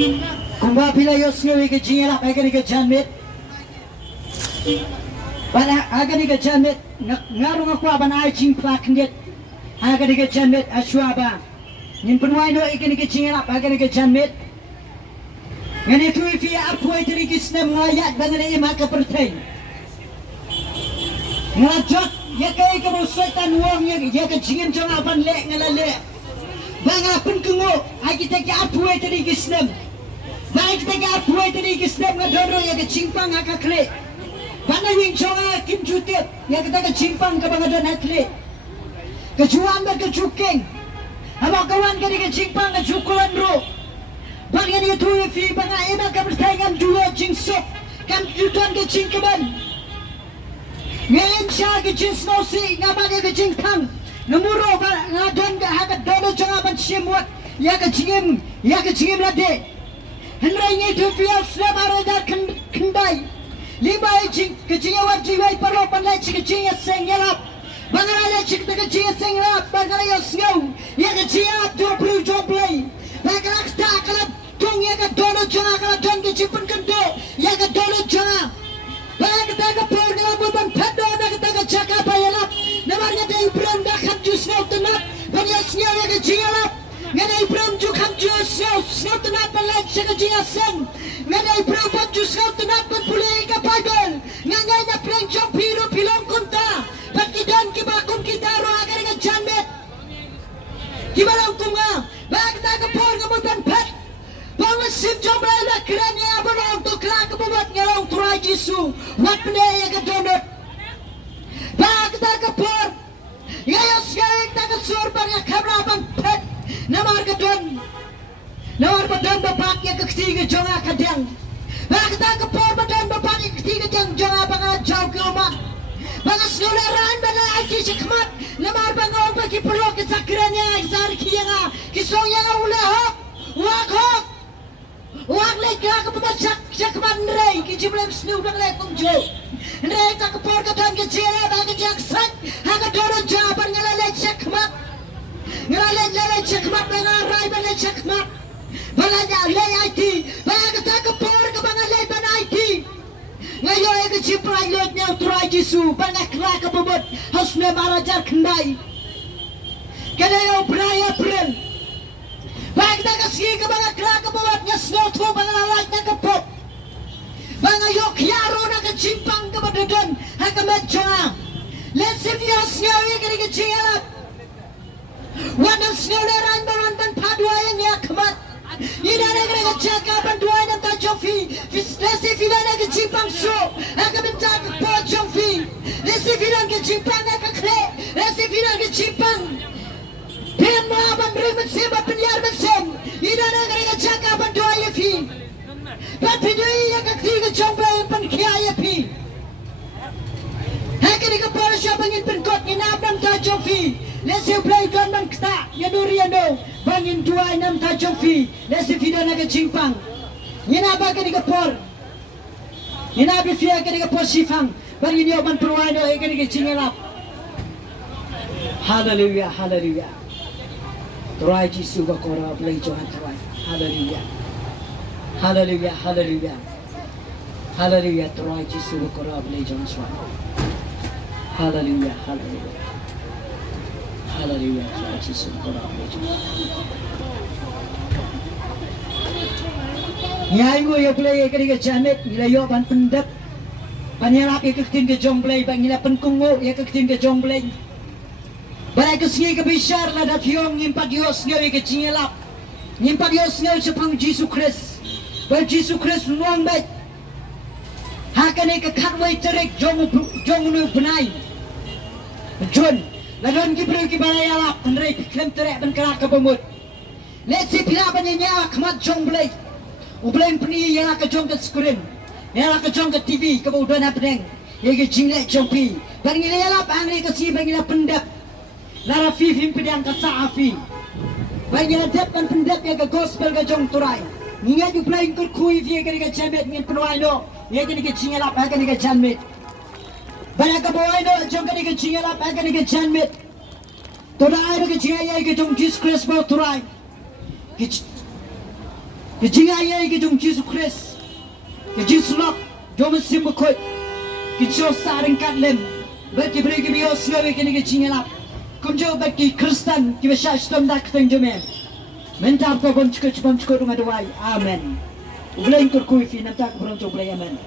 Kumba pila yosnyo ke jingela agani ke janmet. Bana agani ke janmet ngaru ngakwa bana ai jing plakndet. Agani ke janmet ashwaba. Nin penwai no agani ke jingela agani ke janmet. Ngani tu fi apoi tri kisnem ngayat bangane ima ka pertai. Ngajak ya kai ka musaitan wong ya ka jingin jong apan le ngalale. Banga pun kengo ai kita ki apoi tri kisnem. Baik kita apoi tadi kisnem ngadoro ya ke cimpang akakle. Bana yang jonga kim jutip ya kita ke cimpang ke bangadon akle. Kejuan ber kejukeng. Abang kawan ke cimpang ke jukulan ro. Bang yang itu fi banga ema ke persaingan dua jingsok. Kan jutuan ke cingkeban. Ngem sya ke jingsnosi ngabang ke jingtang. Nemuro ngadon ke hakat dono jonga ban simuat ya ke cingem lade. Hendranya itu fial selama radar kendai. Lima ejing kecingnya wajib wajib perlu pandai kecingnya sengelap. Bangala cik kecingnya sengelap. Bangala yosngau ya kecingnya 20 joblay. Bangala kita kalau dong ya ke dono jangan kalau dong kecipan kendo ya ke dono jangan. Bangala kita ke program bukan pedo ada kita ke cakap bayalap. Namarnya dari Ibrahim dah kajus ngau tenat. Banyaknya ya kecingnya lap. Ngana Ibrahim juga jus ngau tenat pelaj sekecingnya sen. Ngana Ibrahim jus ngau tenat berpulih ke Bible. Ngana ina preng jong piru pilong kunta. Pakidan kibakum kita roh agar dengan janmet. Kibalang kunga. Bang kita kepor ngemutan pet. Bang mesim jong berada kerennya abarong tu kelak kebuat ngelong turai Jisu. Wat benda yang kedonot. Bang kita kepor. Yayos sekarang kita kesurban yang kamerapan pet. Namar kedon bapak yang ketiga jonga kadang. Bakta kepor badan bapak yang ketiga jonga bangala jauh ke rumah. Bangas ngularan bana aji sekmat. Namar bangong bagi perlu kesakiranya izar kiyanga kisongnya ulah hok. Wak leka kepemat sekmat nrei kijiblam snu bang lekung jo. Nrei tak kepor kadang kecil bagi jaksan. Haka doron jawaban ngalale sekmat. Ngalale sekmat bengarai bala sekmat. Balanya lay IT. Bagi tak kepor ke bangalay ban IT. Ngayon ay kecipray lot niya turay Jisu. Bangakla ka bubot. Haus na marajar kendai. Kadayo braya pren. Bagi tak kasih ke bangakla ka bubot niya snow to bangalalay na kapot. Bangayo kyaro na kecimpang ka badadon. Hakamat siya. Let's see if you snow you gonna get chingalap. Wanam snow na ran ban padwa niya kamat. Ina negara cakap dua enam tajam fi, lesi filan ke Jepang so, akan mentak pojong fi, lesi filan ke Jepang akan kre, lesi filan ke Jepang, pemma ban remet seba penyar mesem, ina negara cakap dua ya fi, ban penjui akan tiga jomblo ban kia ya fi, akan ikut siapa ingin penkot ina ban tajam fi. Lesi play don man kta ya duriano bangin 26 tajong fi lesi video na kejimpang ina ba ka digapor ina bi fia ka digapor sifang bangin yo ban proano e ka digchingelap. Hallelujah, hallelujah. Turai Jisu ba kora play johan turai. Hallelujah, hallelujah, hallelujah, hallelujah. Turai Jisu ba kora play johan turai. Hallelujah, hallelujah. Hallelujah, Jesus, God of Nyai mo yo play ka diga janet nilayo ban pendap panyarap ya ketin ke jomblay bang nila penkungo ya ketin ke jomblay barai kesingi ke bishar la dat yong ngimpat yos ngau ke cingelap ngimpat yos ngau sepang Jesus Christ ba Jesus Christ nuang baik hakane ke khatwai terek jong nu benai John Ladon kibru kibalaya lap Andrei klem terek ben kerak kebemut Letsi pila banyanya kemat jong belai Ubleng peni yang ke jong ke skrin Yang ke jong ke TV kemudian apa deng Yang ke jinglek jong pi Bangila lap angri ke si bangila pendap Lara fifim pedang ke saafi Bangila dep kan pendap yang ke gospel ke jong turai Ningat ju pelain kurkui via ke jamet ngin penuai no Yang ke jinglap akan ke jamet Banyak kebawa itu jom kali ke cingalap akan ke janmet. Toda ada ke cingaya ke jom Jesus Christ mau turai. Kejingaya ke jom Jesus Christ. Ke Jesus lok. Jom sim bekut. Ke jo saring katlem. Bagi beri ke bios ngawe ke ni ke jingelap. Kunjo bagi Kristen ke besar stom dak teng jomen. Mentar to bom cukup rumah doai. Amen. Ublain kurkui fi namtak beronto ublain amen.